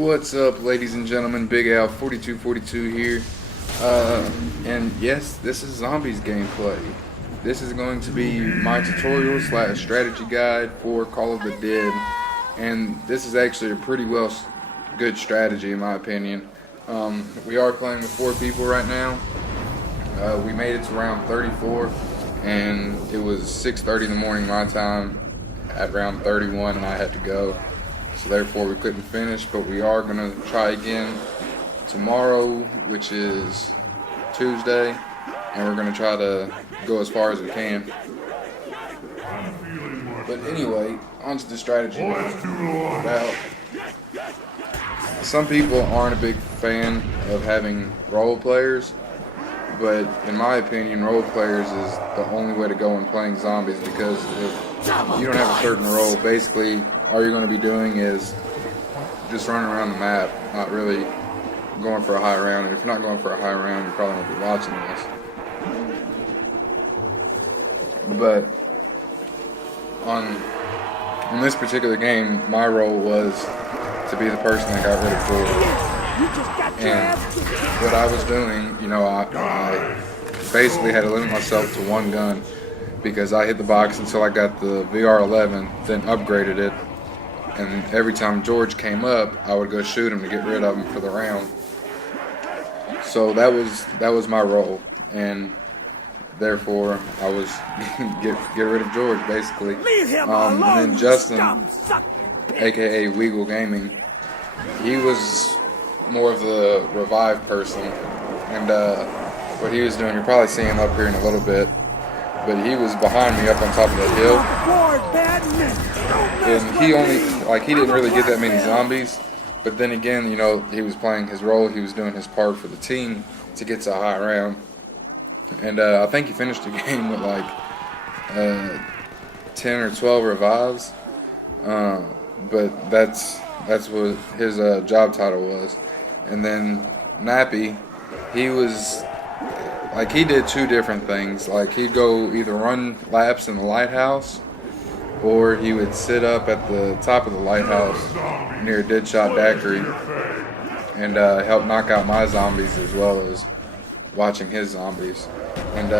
What's up, ladies and gentlemen? Big Al 4242 here. And yes, this is Zombies gameplay. This is going to be my tutorial / strategy guide for Call of the Dead. And this is actually a pretty good strategy in my opinion. We are playing with 4 people right now. We made it to round 34 and it was 6:30 in the morning my time at round 31 and I had to go. So therefore we couldn't finish, but we are going to try again tomorrow, which is Tuesday, and we're going to try to go as far as we can. But anyway, on to the strategy. Now, some people aren't a big fan of having role players, but in my opinion, role players is the only way to go in playing zombies, because if you don't have a certain role, basically all you're going to be doing is just running around the map, not really going for a high round. And if you're not going for a high round, you probably won't be watching this. But in this particular game, my role was to be the person that got rid of George. And what I was doing, I basically had to limit myself to one gun, because I hit the box until I got the VR11, then upgraded it, and every time George came up, I would go shoot him to get rid of him for the round. So that was my role, and therefore I was get rid of George basically. And then Justin, aka Weagle Gaming, he was more of the revive person, and what he was doing, you're probably seeing him up here in a little bit. But he was behind me up on top of that hill, and he didn't really get that many zombies. But then again, he was playing his role, he was doing his part for the team to get to a high round. And I think he finished the game with like 10 or 12 revives. But that's what his job title was. And then Nappy, he did 2 different things. Like, he'd go either run laps in the lighthouse, or he would sit up at the top of the lighthouse near Deadshot Daiquiri and help knock out my zombies, as well as watching his zombies. And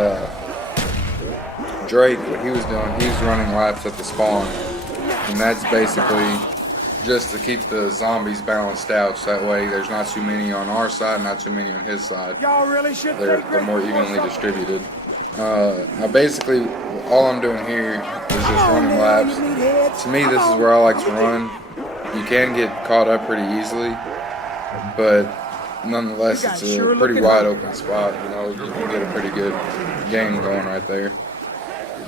Drake, what he was doing, he was running laps at the spawn, and that's basically just to keep the zombies balanced out, so that way there's not too many on our side, not too many on his side. They're more evenly distributed. Now basically, all I'm doing here is just running laps. To me, this is where I like to run. You can get caught up pretty easily, but nonetheless, it's a pretty wide open spot. You can get a pretty good game going right there.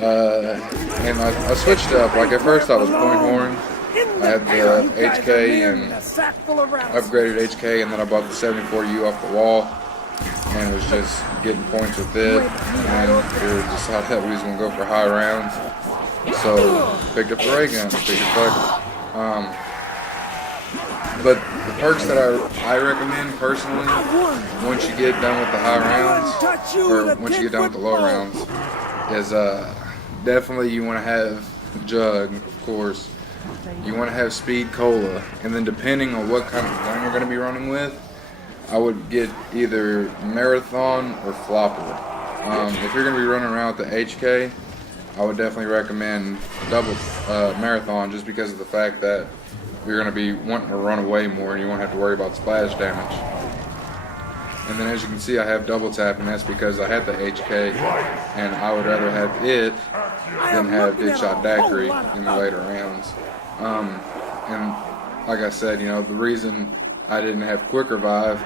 And I switched up. Like, at first I was point horn. I had the HK and upgraded HK, and then I bought the 74U off the wall and was just getting points with it. And we decided that we was going to go for high rounds, so picked up the ray gun, but the perks that I recommend personally, once you get done with the high rounds, or once you get done with the low rounds, is definitely you want to have Jug, of course. You want to have Speed Cola, and then depending on what kind of gun you're going to be running with, I would get either Marathon or Flopper. If you're going to be running around with the HK, I would definitely recommend double Marathon, just because of the fact that you're going to be wanting to run away more and you won't have to worry about splash damage. And then, as you can see, I have double tap, and that's because I had the HK, and I would rather have it than have Deadshot Daiquiri in the later rounds. And like I said, the reason I didn't have quick revive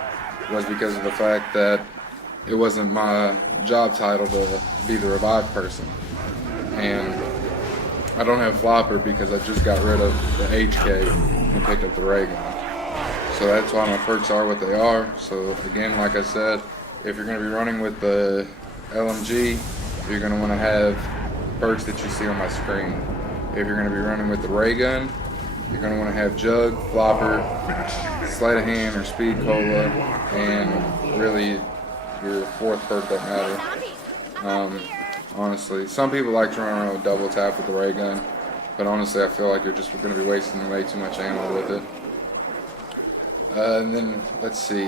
was because of the fact that it wasn't my job title to be the revive person. And I don't have flopper because I just got rid of the HK and picked up the ray gun. So that's why my perks are what they are. So again, like I said, if you're going to be running with the LMG, you're going to want to have perks that you see on my screen. If you're going to be running with the ray gun, you're going to want to have Jug, Flopper, Sleight of Hand, or Speed Cola, and really your 4th perk don't matter. Honestly, some people like to run around with double tap with the ray gun, but honestly I feel like you're just going to be wasting way too much ammo with it. And then let's see,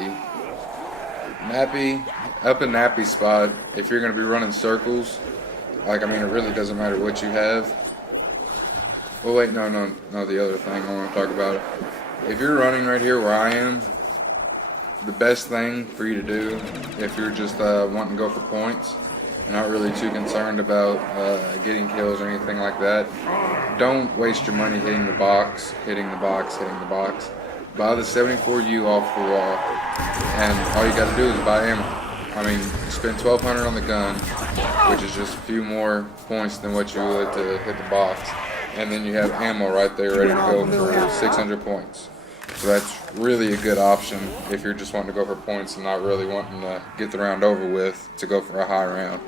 nappy, up in nappy spot. If you're going to be running circles, like, I mean, it really doesn't matter what you have. Oh wait, no, the other thing I want to talk about. If you're running right here where I am, the best thing for you to do, if you're just wanting to go for points, and not really too concerned about getting kills or anything like that, don't waste your money hitting the box. Buy the 74U off the wall, and all you got to do is buy ammo. I mean, you spend $1,200 on the gun, which is just a few more points than what you would to hit the box, and then you have ammo right there ready to go for 600 points. So that's really a good option if you're just wanting to go for points and not really wanting to get the round over with to go for a high round.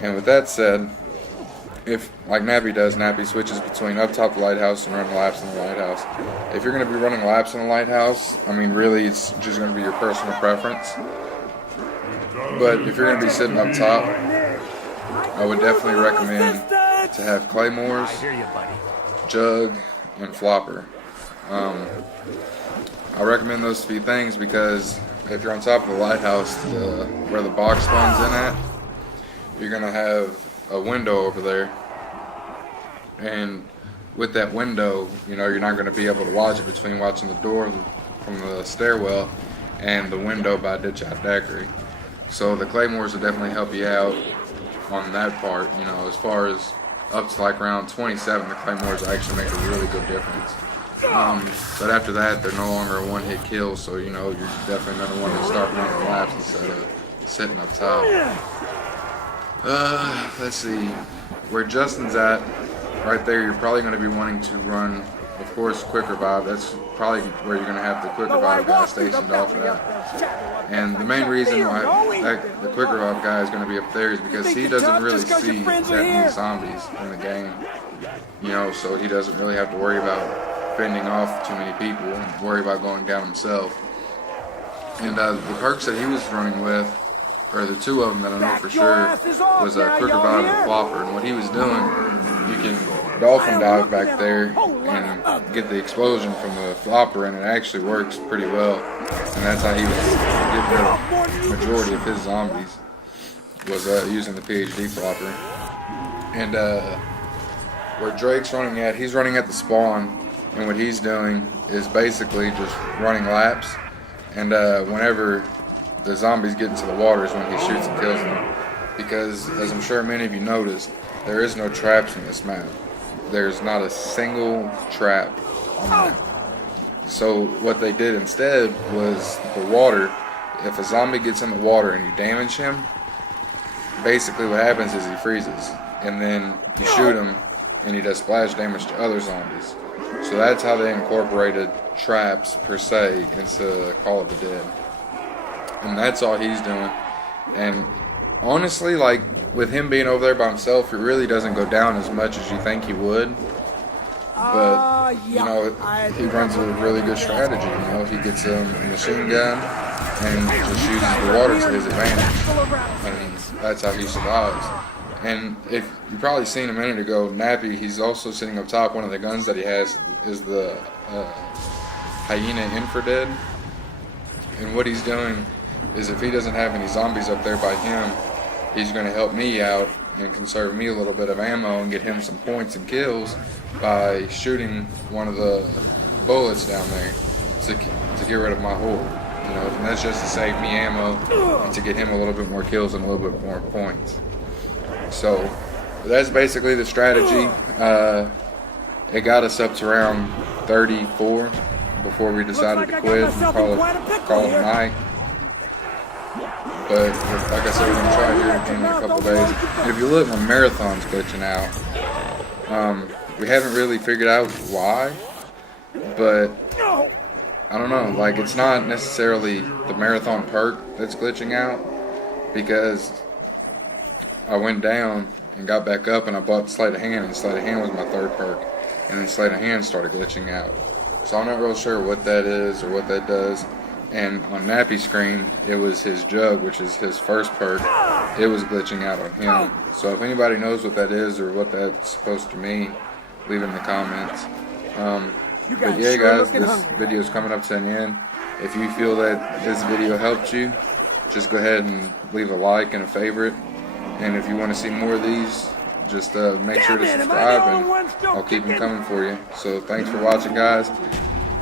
And with that said, if, like Nappy does, Nappy switches between up top the lighthouse and running laps in the lighthouse. If you're going to be running laps in the lighthouse, I mean, really it's just going to be your personal preference. But if you're going to be sitting up top, I would definitely recommend to have claymores, jug, and flopper. I recommend those few things because if you're on top of the lighthouse, where the box spawns in at, you're going to have a window over there, and with that window, you know, you're not going to be able to watch it between watching the door from the stairwell and the window by Ditch Out Daiquiri. So the claymores will definitely help you out on that part. You know, as far as up to like round 27, the claymores actually make a really good difference. But after that, they're no longer a one-hit kill, so you know, you're definitely going to want to start running laps instead of sitting up top. Let's see, where Justin's at, right there, you're probably going to be wanting to run, of course, Quick Revive. That's probably where you're going to have the Quick Revive guy stationed off at. And the main reason why the Quick Revive guy is going to be up there is because he doesn't really see that many zombies in the game. You know, so he doesn't really have to worry about fending off too many people and worry about going down himself. And the perks that he was running with, or the two of them that I know for sure, was a Quick Revive and Flopper. And what he was doing, you can dolphin dive back there and get the explosion from the Flopper, and it actually works pretty well. And that's how he was getting the majority of his zombies, was using the PhD Flopper. And where Drake's running at, he's running at the spawn, and what he's doing is basically just running laps. And whenever the zombies get into the water is when he shoots and kills them. Because, as I'm sure many of you noticed, there is no traps in this map. There's not a single trap on the map. So what they did instead was the water. If a zombie gets in the water and you damage him, basically what happens is he freezes. And then you shoot him and he does splash damage to other zombies. So that's how they incorporated traps, per se, into Call of the Dead. And that's all he's doing. And honestly, like, with him being over there by himself, it really doesn't go down as much as you think he would. But, you know, he runs a really good strategy. You know, he gets a machine gun and just uses the water to his advantage. And that's how he survives. And if you probably seen a minute ago, Nappy, he's also sitting up top. One of the guns that he has is the Hyena Infrared. And what he's doing is, if he doesn't have any zombies up there by him, he's going to help me out and conserve me a little bit of ammo and get him some points and kills by shooting one of the bullets down there to get rid of my horde. You know, and that's just to save me ammo and to get him a little bit more kills and a little bit more points. So that's basically the strategy. It got us up to round 34 before we decided to quit and call it a night. But like I said, we're going to try here again in a couple days. And if you look, my marathon's glitching out. We haven't really figured out why, but I don't know. Like, it's not necessarily the marathon perk that's glitching out, because I went down and got back up and I bought Sleight of Hand, and Sleight of Hand was my third perk, and then Sleight of Hand started glitching out. So I'm not real sure what that is or what that does. And on Nappy's screen, it was his jug, which is his first perk. It was glitching out on him. So if anybody knows what that is or what that's supposed to mean, leave it in the comments. But yeah, guys, this video is coming up to an end. If you feel that this video helped you, just go ahead and leave a like and a favorite. And if you want to see more of these, just make sure to subscribe, and I'll keep them coming for you. So thanks for watching, guys.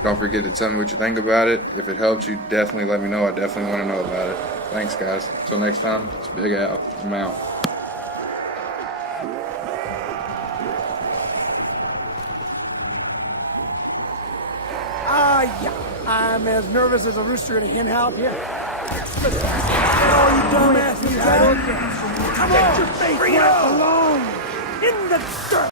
Don't forget to tell me what you think about it. If it helped you, definitely let me know. I definitely want to know about it. Thanks, guys. Until next time, it's Big Al. I'm out. Yeah. I'm as nervous as a rooster in a hen house. Yeah. Oh, you dumbass. Come on. Get your face where it belongs. In the dirt.